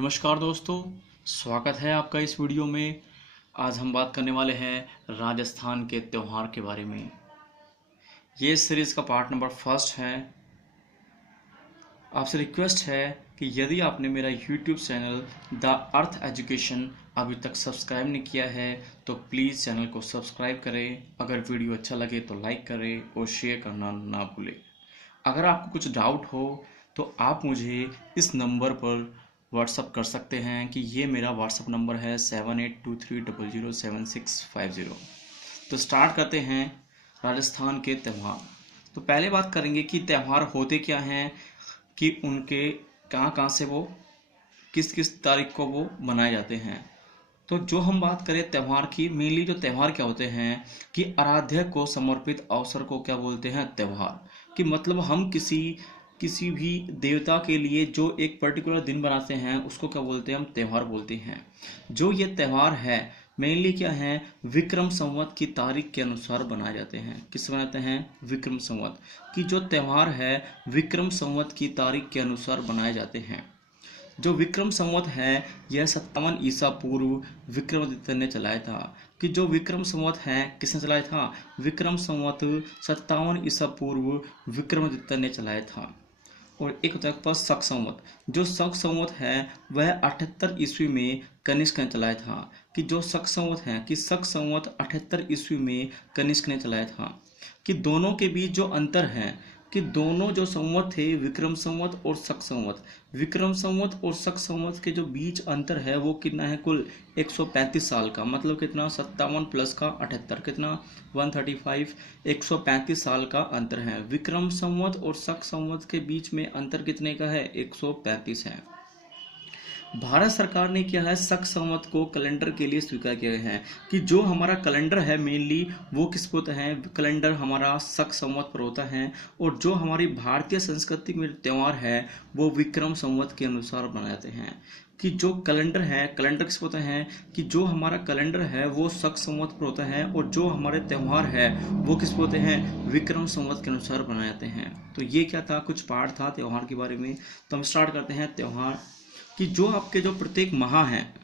नमस्कार दोस्तों, स्वागत है आपका इस वीडियो में। आज हम बात करने वाले हैं राजस्थान के त्यौहार के बारे में। ये सीरीज़ का पार्ट नंबर फर्स्ट है। आपसे रिक्वेस्ट है कि यदि आपने मेरा YouTube channel the earth education अभी तक सब्सक्राइब नहीं किया है तो प्लीज़ चैनल को सब्सक्राइब करें। अगर वीडियो अच्छा लगे तो लाइक करें और शेयर करना ना भूलें। अगर आपको कुछ डाउट हो तो आप मुझे इस नंबर पर व्हाट्सअप कर सकते हैं कि ये मेरा व्हाट्सअप नंबर है 7823007650। तो स्टार्ट करते हैं राजस्थान के त्यौहार। तो पहले बात करेंगे कि त्यौहार होते क्या हैं, कि उनके कहाँ कहाँ से वो किस किस तारीख को वो मनाए जाते हैं। तो जो हम बात करें त्यौहार की, मेनली जो त्यौहार क्या होते हैं कि आराध्य को समर्पित अवसर को क्या बोलते हैं, त्यौहार। कि मतलब हम किसी भी देवता के लिए जो एक पर्टिकुलर दिन बनाते हैं उसको क्या बोलते हैं, हम त्यौहार बोलते हैं। जो ये त्यौहार है मेनली क्या है, विक्रम संवत की तारीख के अनुसार बनाए जाते हैं। किस बनाते हैं, विक्रम संवत की जो त्यौहार है विक्रम संवत की तारीख के अनुसार बनाए जाते हैं। जो विक्रम संवत है यह 57 ईसा पूर्व विक्रमादित्य ने चलाया था। कि जो विक्रम संवत है किसने चलाया था, विक्रम संवत 57 ईसा पूर्व विक्रमादित्य ने चलाया था। और एक होता है आपके पास शक संवत। जो शक संवत है वह 78 ईस्वी में कनिष्क ने चलाया था। कि जो शक संवत है कि शक संवत 78 ईस्वी में कनिष्क ने चलाया था। कि दोनों के बीच जो अंतर है कि दोनों जो संवत थे विक्रम संवत और शक संवत, विक्रम संवत और शक संवत के जो बीच अंतर है वो कितना है, कुल 135 साल का। मतलब कितना, 57 प्लस का 78, कितना 135, 135 साल का अंतर है। विक्रम संवत और शक संवत के बीच में अंतर कितने का है, 135 है। भारत सरकार ने क्या है, शक संवत को कैलेंडर के लिए स्वीकार किया गया है। कि जो हमारा कैलेंडर है मेनली वो किस पर होता है, कैलेंडर हमारा शक संवत पर होता है। और जो हमारी भारतीय संस्कृति में त्यौहार है वो विक्रम संवत के अनुसार बनाए जाते हैं। कि जो कैलेंडर है, कैलेंडर किस पर होता है, कि जो हमारा कैलेंडर है वो शक संवत पर होता है और जो हमारे त्यौहार है वो किस पर होते हैं, विक्रम संवत के अनुसार बनाए जाते हैं। तो ये क्या था, कुछ पार्ट था त्यौहार के बारे में। तो हम स्टार्ट करते हैं त्यौहार। कि जो आपके जो प्रत्येक माह है,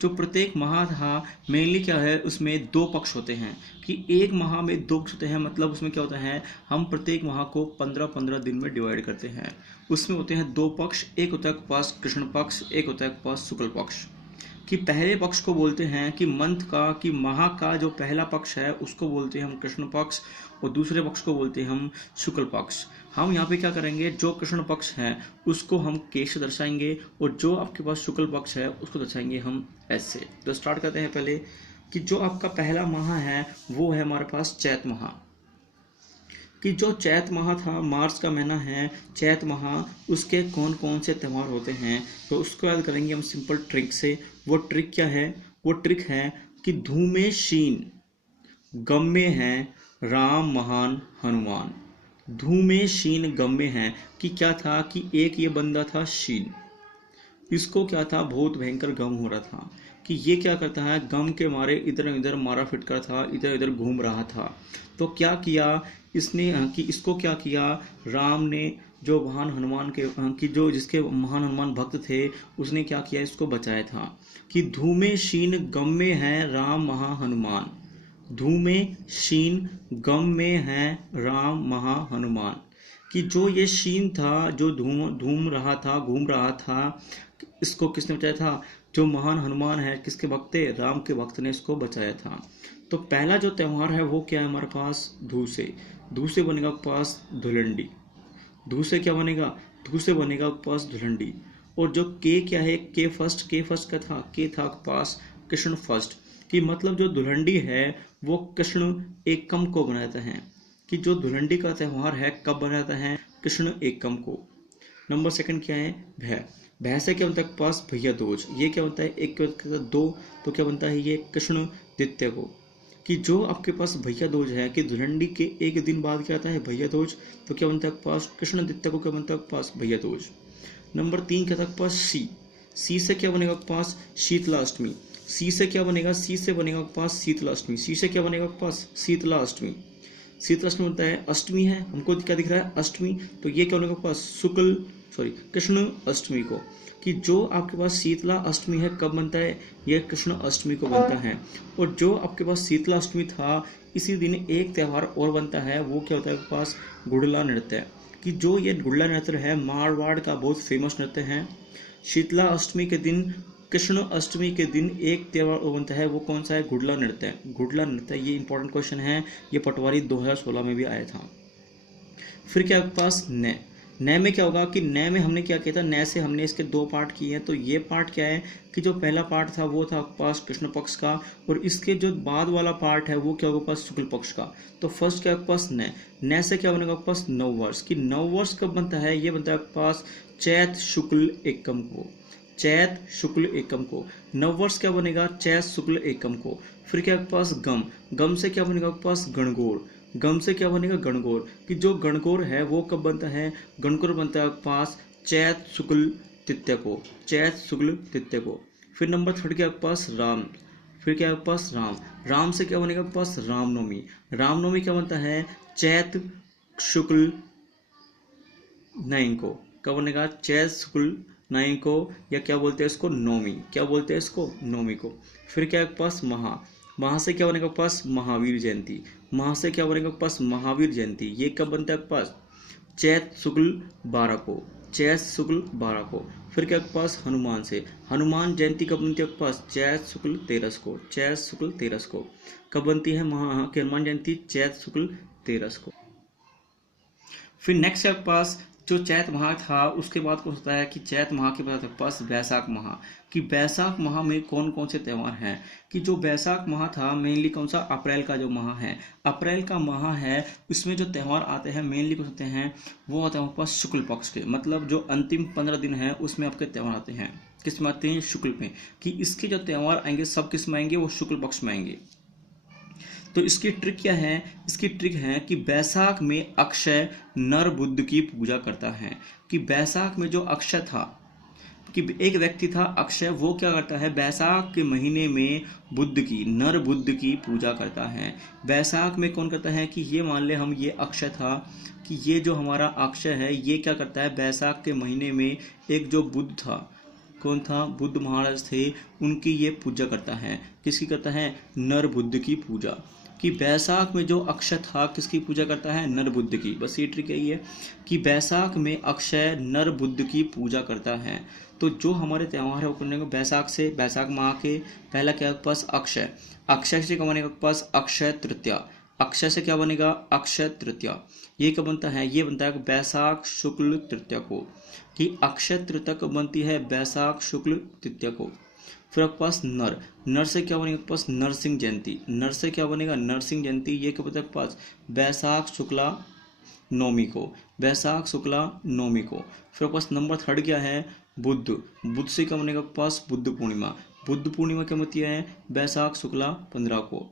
जो प्रत्येक माह था मेनली क्या है, उसमें दो पक्ष होते हैं। कि एक माह में दो पक्ष होते हैं, मतलब उसमें क्या होता है, हम प्रत्येक माह को 15-15 दिन में डिवाइड करते हैं। उसमें होते हैं दो पक्ष, एक होता है आपके पास कृष्ण पक्ष, एक होता है आपके पास शुक्ल पक्ष। कि पहले पक्ष को बोलते हैं कि मंथ का, कि माह का जो पहला पक्ष है उसको बोलते हैं हम कृष्ण पक्ष और दूसरे पक्ष को बोलते हैं हम शुक्ल पक्ष। हम यहाँ पे क्या करेंगे, जो कृष्ण पक्ष है उसको हम के से दर्शाएंगे और जो आपके पास शुक्ल पक्ष है उसको दर्शाएंगे हम एस से। तो स्टार्ट करते हैं पहले। कि जो आपका पहला माह है वो है हमारे पास चैत माह। कि जो चैत माह था, मार्च का महीना है, चैत माह, उसके कौन कौन से त्यौहार होते हैं तो उसको याद करेंगे हम सिंपल ट्रिक से। वो ट्रिक क्या है, वो ट्रिक है कि धूमे शीन गम में है राम महान हनुमान। धूमे शीन गम में है, कि क्या था कि एक ये बंदा था शीन, इसको क्या था, बहुत भयंकर गम हो रहा था। कि ये क्या करता है, गम के मारे इधर उधर मारा फिटकर था, इधर इधर घूम रहा था। तो क्या किया इसने, कि इसको क्या किया, राम ने जो महान हनुमान के कि जो जिसके महान हनुमान भक्त थे उसने क्या किया, इसको बचाया था। कि धूमे शीन गम में है राम महा हनुमान, धूमे शीन गम में है राम महा हनुमान। कि जो ये शीन था, जो धूम धूम रहा था, घूम रहा था, इसको किसने बचाया था, जो महान हनुमान है किसके भक्त थे, राम के भक्त ने इसको बचाया था। तो पहला जो त्यौहार है वो क्या है हमारे पास, धू से। धू से बनेगा आपके पास धुलंडी। धू से क्या बनेगा, धू से बनेगा आपके पास धुलंडी। और जो के क्या है, के फर्स्ट क्या था, के था आपके पास कृष्ण फर्स्ट। कि मतलब जो धुलंडी है वो कृष्ण एकम को बनाता है। कि जो धुलंडी का त्यौहार है कब बनाता है, कृष्ण एकम को। नंबर सेकंड क्या है, भय। भय से क्या बनता है पास, भैया दूज। ये क्या बनता है, एक के बाद दो, तो क्या बनता है ये कृष्ण द्वितीय को। कि जो आपके पास भैया दूज है, कि धुलंडी के एक दिन बाद क्या आता है भैया दूज, तो क्या बनता है पास कृष्ण द्वितीय को, क्या बनता है पास भैया दूज। नंबर तीन क्या था पास सी। सी से क्या बनेगा पास, शीतलाष्टमी। सी से क्या बनेगा, सी से बनेगा पास शीतलाष्टमी। सी से क्या बनेगा पास, शीतलाष्टमी। शीतलाष्टमी होता है अष्टमी है, हमको क्या दिख रहा है अष्टमी, तो ये क्या बनेगा पास शुक्ल सॉरी कृष्ण अष्टमी को, कि जो आपके पास शीतला अष्टमी है कब बनता है, यह कृष्ण अष्टमी को बनता है। और जो आपके पास शीतला अष्टमी था इसी दिन एक त्यौहार और बनता है, वो क्या होता है आपके पास, गुड़ला नृत्य, कि जो ये गुड़ला नृत्य है मारवाड़ का बहुत फेमस नृत्य है। शीतला अष्टमी के दिन, कृष्ण अष्टमी के दिन एक त्यौहार बनता है, वो कौन सा है, गुड़ला नृत्य। गुड़ला नृत्य ये इंपॉर्टेंट क्वेश्चन है, ये पटवारी 2016 में भी आया था। फिर क्या आपके पास नय, नय में क्या होगा कि नय में हमने क्या किया था, नय से हमने इसके दो पार्ट किए हैं। तो ये पार्ट क्या है कि जो पहला पार्ट था वो था आपके पास कृष्ण पक्ष का, और इसके जो बाद वाला पार्ट है वो क्या होगा आपके पास शुक्ल पक्ष का। तो फर्स्ट क्या आपके पास नय, नय से क्या बनेगा आपके पास नव वर्ष, कि नव वर्ष कब बनता है, ये बनता है आपके पास चैत शुक्ल एकम को, चैत शुक्ल एकम को। नव वर्ष क्या बनेगा, चैत शुक्ल एकम को। फिर क्या आपके पास गम, गम से क्या बनेगा आपके पास गणगौर, गम से क्या बनेगा गणगौर, कि जो गणगौर है वो कब बनता है, गणगौर बनता है आपके पास चैत शुक्ल तृतीया को, चैत शुक्ल तृतीया को। फिर नंबर थर्ड क्या आपके पास राम, फिर क्या आपके पास राम, राम से क्या बनेगा आपके पास रामनवमी, रामनवमी क्या बनता है चैत शुक्ल नई को, कब बनेगा चैत शुक्ल नई को, या क्या बोलते हैं इसको नौमी, क्या बोलते हैं इसको नौमी को। फिर क्या आपके पास महा, महा से क्या बनेगा आपके पास महावीर जयंती, महा से क्या बनेगा आपके पास महावीर जयंती, ये कब बनता है आपके पास चैत शुक्ल 12 को, चैत शुक्ल 12 को। फिर क्या आपके पास हनुमान से, हनुमान जयंती कब बनती है आपके पास चैत शुक्ल 13 को, चैत शुक्ल 13 को। कब बनती है हनुमान जयंती, चैत शुक्ल 13 को। फिर नेक्स्ट आपके पास जो चैत माह था उसके बाद कौन होता है कि चैत माह के बाद आपके पास वैशाख माह, कि वैशाख माह में कौन कौन से त्यौहार हैं, कि जो वैशाख माह था मेनली कौन सा, अप्रैल का जो माह है, अप्रैल का माह है, इसमें जो त्यौहार आते हैं मेनली कौन होते हैं, वो होते हैं आपके पास शुक्ल पक्ष के, मतलब जो अंतिम 15 दिन है उसमें आपके त्यौहार आते हैं, किस में आते हैं शुक्ल में, कि इसके जो त्यौहार आएंगे सब किस में आएंगे, वो शुक्ल पक्ष में आएंगे। तो इसकी ट्रिक क्या है, इसकी ट्रिक है कि वैशाख में अक्षय नर बुद्ध की पूजा करता है, कि वैशाख में जो अक्षय था, कि एक व्यक्ति था अक्षय, वो क्या करता है वैशाख के महीने में बुद्ध की, नर बुद्ध की पूजा करता है। वैशाख में कौन करता है कि ये मान ले हम ये अक्षय था, कि ये जो हमारा अक्षय है ये क्या करता है वैशाख के महीने में एक जो बुद्ध था, कौन था, बुद्ध महाराज थे, उनकी ये पूजा करता है, किसकी करता है, नर बुद्ध की पूजा, कि वैशाख में जो अक्षय था किसकी पूजा करता है, नर बुद्ध की। बस ये ट्रिक यही है कि वैशाख में अक्षय नर बुद्ध की पूजा करता है। तो जो हमारे त्यौहार है वो करने को वैशाख से, वैशाख माह के पहला क्या आपके पास अक्षय, अक्षय से क्या बनेगा आपके पास अक्षय तृतीया, अक्षय से क्या बनेगा अक्षय तृतीया, ये कब बनता है, ये बनता है वैशाख शुक्ल तृतीया को, कि अक्षय तृतीया कब बनती है वैशाख शुक्ल तृतीया को। फिर आपके पास नर, नर से क्या बनेगा आपके पास नरसिंह जयंती, नर से क्या बनेगा नरसिंह जयंती, ये कब तक पास वैशाख शुक्ला नौमी को, वैशाख शुक्ला नौमी को। फिर आपके पास नंबर थर्ड क्या है बुद्ध, बुद्ध से क्या बनेगा आपके पास बुद्ध पूर्णिमा, बुद्ध पूर्णिमा क्या होती है वैशाख शुक्ला 15 को,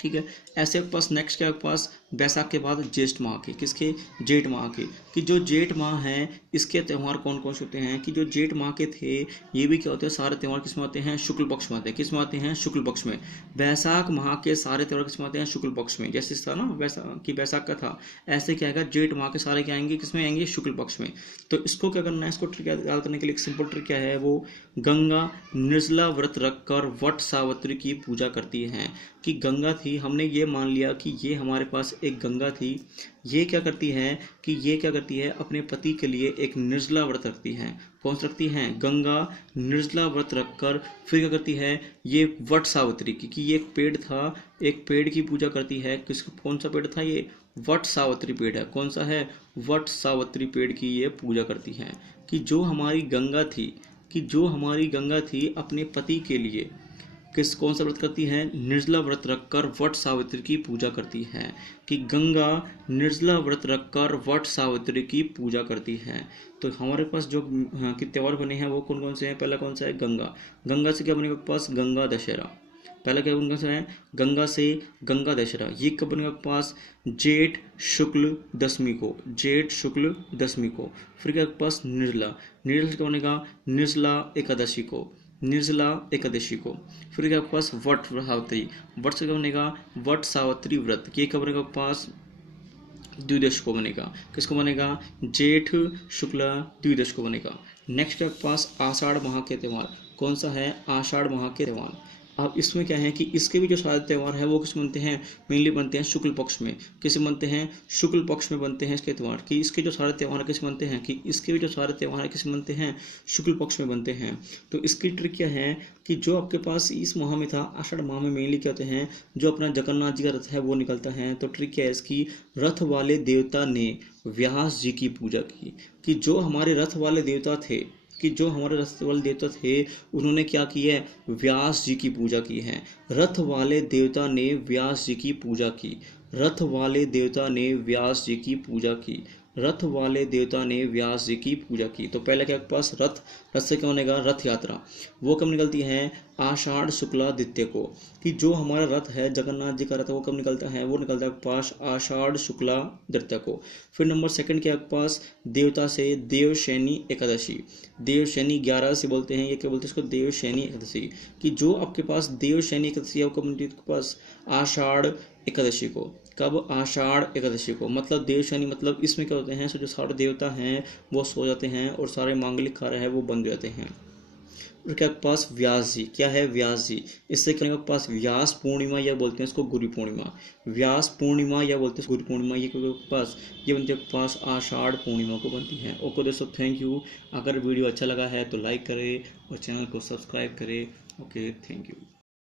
ठीक है। ऐसे आपके पास नेक्स्ट क्या आपके पास वैशाख के बाद ज्येष्ठ माह के, किसके, जेठ माह के, कि जो जेठ माह है इसके त्यौहार कौन कौन से होते हैं, कि जो जेठ माह के थे ये भी क्या होते हैं सारे त्यौहार किस में आते हैं शुक्ल पक्ष में आते हैं, किस में आते हैं शुक्ल पक्ष में। वैशाख माह के सारे त्यौहार किस में आते हैं शुक्ल पक्ष में, जैसे था ना वैशाख का था, ऐसे क्या आएगा जेठ माह के सारे क्या आएंगे किस में आएंगे शुक्ल पक्ष में। तो इसको क्या करना है, इसको ट्रिक याद करने के लिए एक सिंपल ट्रिक क्या है, वो गंगा निर्जला व्रत रखकर वट सावित्री की पूजा करती हैं, कि गंगा थी, हमने ये मान लिया कि ये हमारे पास एक गंगा थी, ये क्या करती है कि ये क्या करती है अपने पति के लिए एक निर्जला व्रत रखती है, कौन सी रखती है गंगा निर्जला व्रत रखकर फिर क्या करती है ये वट सावित्री की, कि ये एक पेड़ था, एक पेड़ की पूजा करती है, किसका कौन सा पेड़ था ये वट सावित्री पेड़ है, कौन सा है वट सावित्री पेड़ की ये पूजा करती है, कि जो हमारी गंगा थी, कि जो हमारी गंगा थी अपने पति के लिए किस कौन सा व्रत करती है निर्जला व्रत रखकर वट सावित्री की पूजा करती है, कि गंगा निर्जला व्रत रखकर वट सावित्री की पूजा करती है। तो हमारे पास जो कि त्यौहार बने हैं वो कौन कौन से हैं, पहला कौन सा है गंगा, गंगा से क्या बनेगा आपके पास गंगा दशहरा, पहला क्या कौन सा है गंगा से गंगा दशहरा, ये कब बनेगा आपके पास जेठ शुक्ल दशमी को, जेठ शुक्ल दशमी को। फिर क्या आपके पास निर्जला, निर्जला से क्या बनेगा निर्जला एकादशी को, निर्जला एकादशी को। फिर क्या आपके पास वट सावित्री, वट से क्या बनेगा वट सावित्री व्रत, ये कब बनेगा आपके पास द्विदश को बनेगा। किसको बनेगा? जेठ शुक्ला द्विदश को बनेगा। नेक्स्ट आपके पास आषाढ़ माह के त्यौहार। कौन सा है? आषाढ़ माह के त्यौहार। अब इसमें क्या है कि इसके भी जो सारे त्यौहार हैं वो किस बनते हैं? मेनली बनते हैं शुक्ल पक्ष में। किस बनते हैं? शुक्ल पक्ष में बनते हैं इसके त्यौहार। कि इसके जो सारे त्यौहार किस बनते हैं? कि इसके भी जो सारे त्यौहार किस बनते हैं? शुक्ल पक्ष में बनते हैं। तो इसकी ट्रिक क्या है कि जो आपके पास इस माह में था, आषाढ़ माह में मेनली क्या होते हैं, जो अपना जगन्नाथ जी का रथ है वो निकलता है। तो ट्रिक क्या है इसकी? रथ वाले देवता ने व्यास जी की पूजा की। कि जो हमारे रथ वाले देवता थे, कि जो हमारे रथ वाले देवता थे, उन्होंने क्या किया है? व्यास जी की पूजा की है। रथ वाले देवता ने व्यास जी की पूजा की। रथ वाले देवता ने व्यास जी की पूजा की। रथ वाले देवता ने व्यास जी की पूजा की। तो पहले क्या आपके पास? रथ। रथ से क्या बनेगा? रथ यात्रा। वो कब निकलती है? आषाढ़ शुक्ला द्वितीय को। कि जो हमारा रथ है, जगन्नाथ जी का रथ, वो कब निकलता है? वो निकलता है आपके पास आषाढ़ शुक्ला द्वितीय को। फिर नंबर सेकंड क्या आपके पास? देवता से देवशैनी एकादशी। देवशैनी 11 से बोलते हैं, ये क्या बोलते हैं इसको? देवशैनी एकादशी। कि जो आपके पास देवशैनी एकादशी है वो कब मिलती है आपके पास? आषाढ़ एकादशी को। कब? आषाढ़ एकादशी को। मतलब देवशैनी मतलब इसमें क्या होते हैं? सो जो सारे देवता हैं वो सो जाते हैं और सारे मांगलिक कार्य है वो बंद हो जाते हैं। और क्या आपके पास? व्यास जी। क्या है? व्यास जी। इससे क्या आपके पास? व्यास पूर्णिमा या बोलते हैं इसको गुरु पूर्णिमा। व्यास पूर्णिमा या बोलते हैं गुरु पूर्णिमा, ये क्या आपके पास? ये बनती है आपके पास आषाढ़ पूर्णिमा को बनती है। ओके दोस्तों, थैंक यू। अगर वीडियो अच्छा लगा है तो लाइक करें और चैनल को सब्सक्राइब करें। Okay, thank you.